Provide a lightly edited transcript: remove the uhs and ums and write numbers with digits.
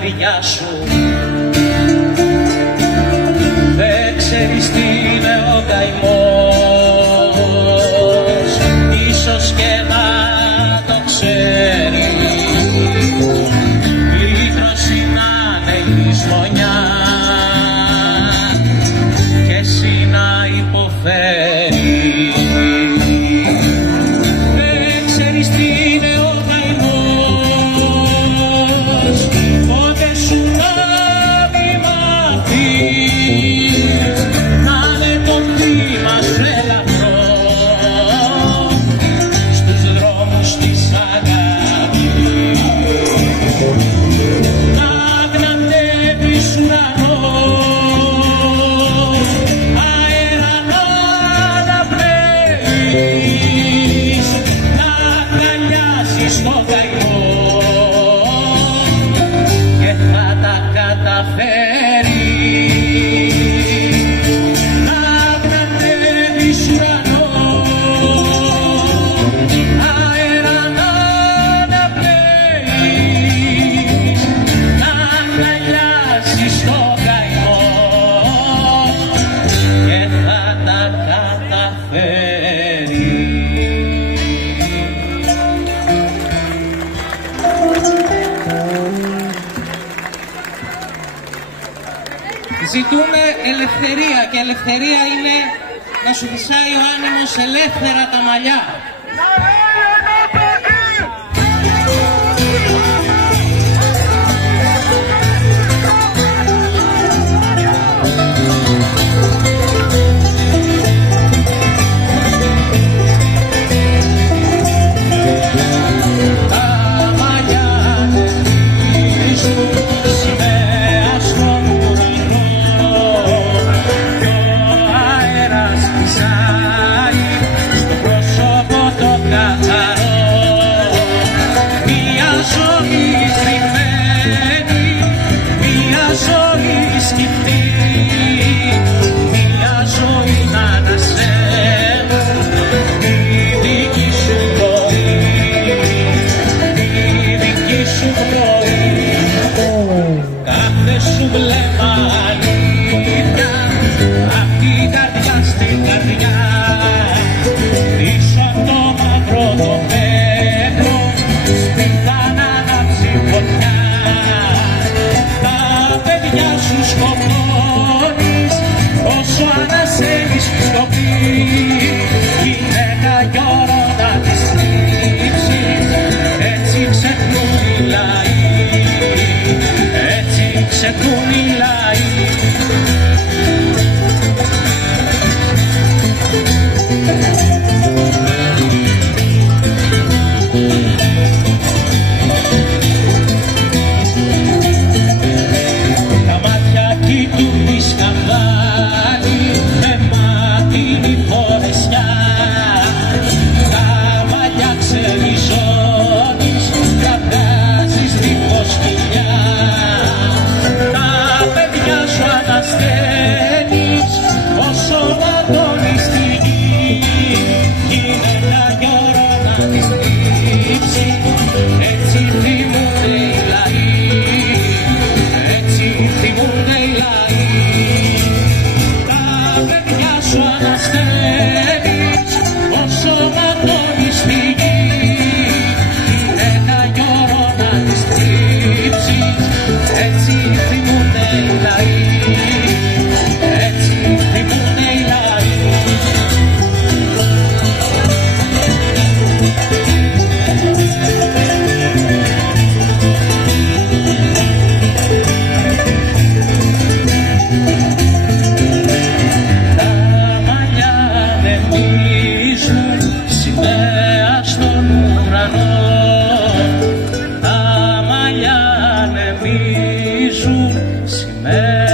παιδιά σου. Δεν ξέρεις τι είναι ο καημός, ίσως και να το ξέρεις. Λύτρωση να είναι η λησμονιά και εσύ να υποφέρεις. Δεν ξέρεις τι είναι ο καημός, πότε σου να μη μάθεις, να είναι το θύμα σου ελαφρό στους δρόμους της αγάπης. Να γναντεύεις ουρανό, αέρα να αναπνέεις, να αγκαλιάσεις τον καημό και θα τα καταφέρεις. Να γναντεύεις ουρανό, αέρα να αναπνέεις, να αγκαλιάσεις τον καημό και θα τα καταφέρεις. Ζητούμε ελευθερία και ελευθερία είναι να σου φυσάει ο άνεμος ελεύθερα τα μαλλιά. Σημαία